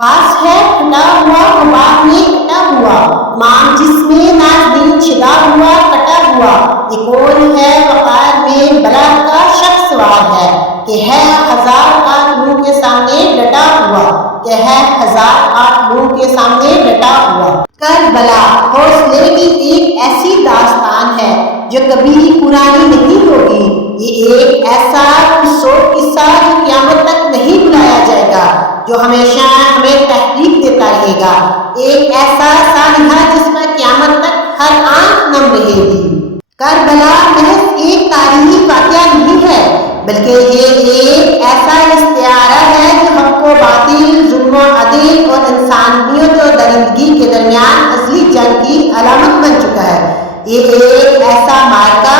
बास है फटा हुआ कबाब में कटा हुआ, तमाम जिस्म नाज दिल छिदा हुआ कटा हुआ। ये कौन है वक़ार में बला का शख्स सवार है, कि है हजार आठ मुंह के सामने डटा हुआ, कि है हजार आठ मुंह के सामने डटा हुआ। करबला हौसले की एक ऐसी दास्तान है जो कभी पुरानी नहीं होगी। ये एक ऐसा पुरसोट किस्सा जो क़यामत तक नहीं भुलाया जाएगा, जो हमेशा हमें तहरीक देता रहेगा। एक ऐसा सालिहा जिसमें क़यामत तक हर आंख नम रहेगी। करबला महज एक तारीखी वाक़या नहीं है, बल्कि ये एक ऐसा इस्तिआरा है जो हमको बातिल, जुल्म, अदल और इंसानियत और दरिंदगी के दरमियान असली जंग की अलामत बन चुका है। ये एक ऐसा मार्का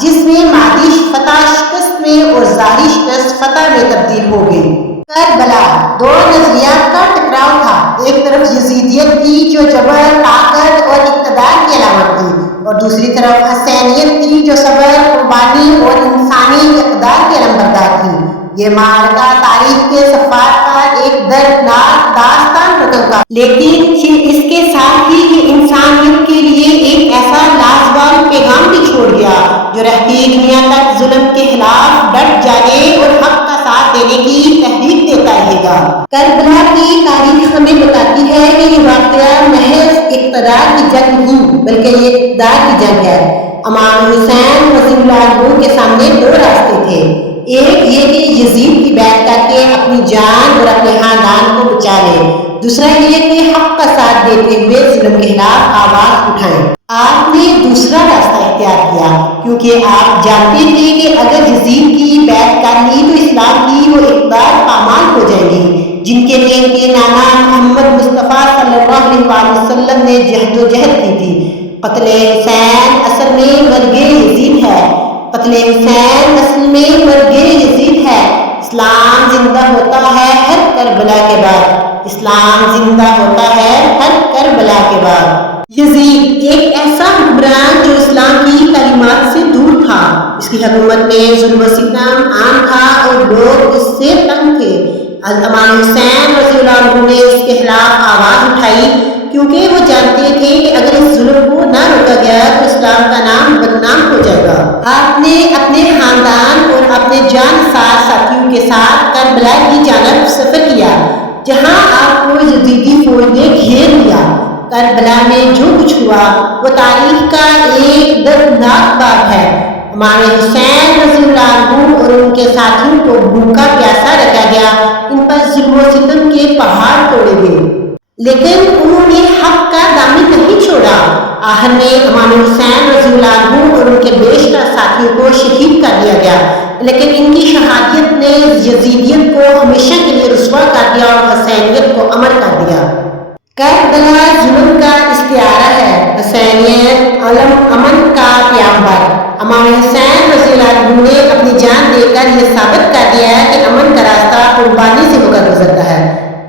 जिसमें मादी फतह शिकस्त में और ज़ाहिरी शिकस्त फतह में तब्दील हो गई। करबला दो नजरियात का टकराव था। एक तरफ यजीदियत की जो जबर, ताकत और इक़्तिदार की अलामत थी, और दूसरी तरफ हसैनियत की जो सबर, कुर्बानी और इंसानी इक़्तिदार की अलमबरदार थी। ये मार्का तारीख के सफ़ात पर एक दर्दनाक दास्तान रकम का, लेकिन इसके साथ ही ये इंसानियत के लिए एक ऐसा लाजवाब पैगाम भी छोड़ गया जो रहती दुनिया तक जुल्म के खिलाफ डट जाने और हक का साथ देने की तहरीक देता रहेगा। करबला की तारीख हमें बताती है कि ये वाक़या महज इक़्तिदार की जंग नहीं, बल्कि ये इक़्तिदार की जंग है। इमाम हुसैन रज़ियल्लाहु के सामने दो रास्ते थे। एक ये कि यजीद की बैत करके अपनी जान और अपने खानदान को बचा ले, दूसरा ये कि हक का साथ देते हुए जुल्म के खिलाफ आवाज उठाएं। आपने दूसरा रास्ता इख्तियार किया, क्योंकि आप जानते थे कि अगर यजीद की बैत कर ली तो इस्लाम की वो इक़्तिदार पामाल हो जाएगी, जिनके लिए इनके नाना मोहम्मद मुस्तफ़ा सल्लल्लाहु अलैहि वसल्लम ने जहदोजहद की थी। क़त्ल हुसैन असल में मर्गे यजीद है, क़त्ल हुसैन असल में मर्गे यजीद है। इस्लाम जिंदा होता है हर करबला के बाद, इस्लाम जिंदा होता है हर करबला के बाद। यजीद एक ऐसा हुक्मरान जो इस्लाम की तालीमात से दूर था। इसकी हुकूमत में जुल्म व सितम आम था और लोग इससे तंग थे। इमाम हुसैन रज़ियल्लाहु अन्हु ने इसके खिलाफ आवाज़ उठाई, क्योंकि वो जानते थे कि अगर इस जुल्म को ना रोका गया तो इस्लाम का नाम बदनाम हो जाएगा। आपने अपने खानदान और अपने जानसार साथियों के साथ करबला की जानब सफ़र किया, जहाँ आपको यजीदी फौज ने घेर लिया। करबला में जो कुछ हुआ वो तारीख का एक दर्दनाक बाब है। इमाम हुसैन रज़ियल्लाहु अन्हु और उनके साथियों को भूखा प्यासा रखा गया, इन पर जुल्म व सितम के पहाड़ तोड़े गए, लेकिन उन्होंने हक का दामन नहीं छोड़ा। आखिर में इमाम हुसैन रज़ियल्लाहु अन्हु और उनके बेशतर साथियों को शहीद कर दिया गया, लेकिन इनकी शहादत ने यजीदियत को हमेशा के लिए रुस्वा कर दिया और हसैनियत को अमर कर दिया। करबला जुल्म का इस्तिआरा है, हसैनियत अमन का प्याम्बर। इमाम हुसैन रज़ियल्लाहु अन्हु ने अपनी जान देकर यह साबित कर दिया है कि अमन का रास्ता कुर्बानी से होकर गुजरता है।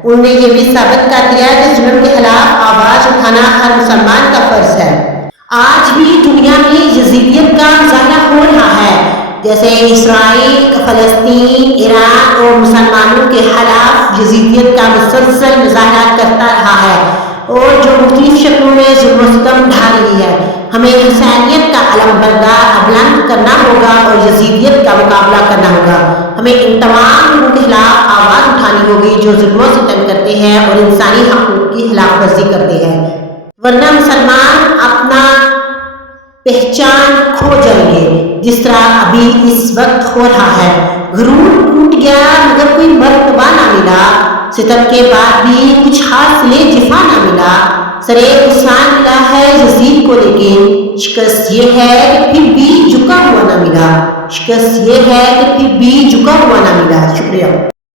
उन्होंने ये भी साबित कर दिया कि जुल्म के खिलाफ आवाज उठाना हर मुसलमान का फर्ज है। आज भी दुनिया में यजीदियत का मुजाहरा हो रहा है, जैसे इसराइल, फ़लस्तीन, ईरान और मुसलमानों के खिलाफ यजीदियत का मुसलसल मुजाहरा करता रहा है, और जो मुख्तलिफ शक्लों में जुल्म व सितम ढा रही है। हमें हुसैनियत का अलम बुलंद करना होगा और यजीदियत का मुकाबला करना होगा। हमें इन तमाम लोगों के खिलाफ आवाज़ उठानी होगी जो जुल्म व सितम करते हैं और इंसानी हक़ूक़ की खिलाफ वर्जी करते हैं, वरना मुसलमान अपना पहचान खो जाएंगे, जिस तरह अभी इस वक्त हो रहा है। गुरूर टूट गया मगर कोई मर्तबा ना मिला, सितम के बाद भी कुछ हासिले जिफा ना मिला। सरे इंसान मिला है यजीद को, लेकिन शिकस्त ये है कि फिर भी झुका हुआ ना मिला, शिकस्त ये है कि फिर भी झुका हुआ ना मिला। शुक्रिया।